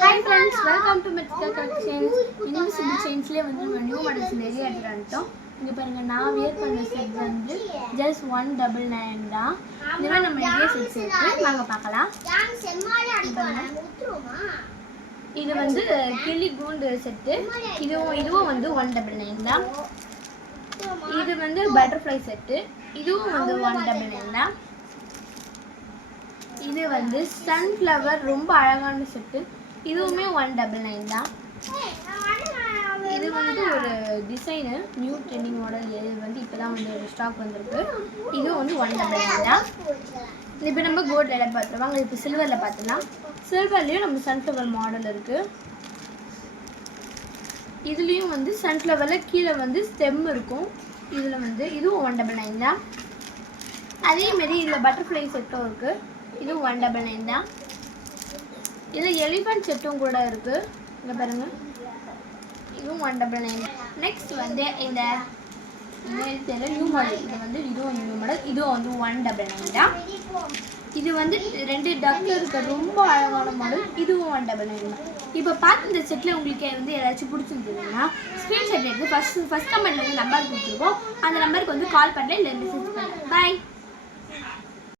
Hi friends, welcome to Mythical Collections. Invisible Chainsல வந்து new models நிறைய எடுத்துட்டோம். இங்க பாருங்க நான் வியர் பண்ண செட் வந்து just 199 தான். இதுவே நம்ம நிறைய செட்ஸ் இருக்கு. வாங்க பார்க்கலாம். இது வந்து கிளி கூண்டு செட். இதுவும் வந்து 199 தான். இது வந்து பட்டர்ஃப்ளை செட். இதுவும் வந்து 199 தான். இது வந்து சன்ஃப்ளவர் ரொம்ப அழகான செட்டு. இதுவுமே 199 தான். இது வந்து ஒரு டிசைனு நியூ ட்ரெண்டிங் மாடல். இது வந்து இப்போதான் வந்து ஒரு ஸ்டாக் வந்திருக்கு. இதுவும் வந்து 199 தான். இப்போ நம்ம கோல்டில் பார்த்துருவாங்க. இப்போ சில்வரில் பார்த்துலாம். சில்வர்லேயும் நம்ம சன்ஃப்ளவர் மாடல் இருக்குது. இதுலேயும் வந்து சன்ஃப்ளவரில் கீழே வந்து ஸ்டெம் இருக்கும். இதில் வந்து இதுவும் 199 தான். அதேமாரி இதில் பட்டர்ஃப்ளை செட்டும் இருக்குது. இது 199 தான். இது எலிஃபண்ட் செட்டும் கூட இருக்கு. இங்க பாருங்க. இதுவும் 199. நெக்ஸ்ட் வந்து இந்த நியூ மாடல். இது வந்து இதுவும் நியூ மாடல். இதுவும் வந்து 199 தான். இது வந்து ரெண்டு டக் இருக்க ரொம்ப அழகான மாடல். இதுவும் 199 தான். இப்போ பார்த்து இந்த செட்டில் உங்களுக்கு வந்து ஏதாச்சும் பிடிச்சிருந்ததுன்னா ஸ்க்ரீன்ஷாட் எடுத்து ஃபர்ஸ்ட் கமெண்ட்ல வந்து நம்பர் கொடுத்துருவோம். அந்த நம்பருக்கு வந்து கால் பண்ணல இல்லை மெசேஜ் பண்ணல. பாய்.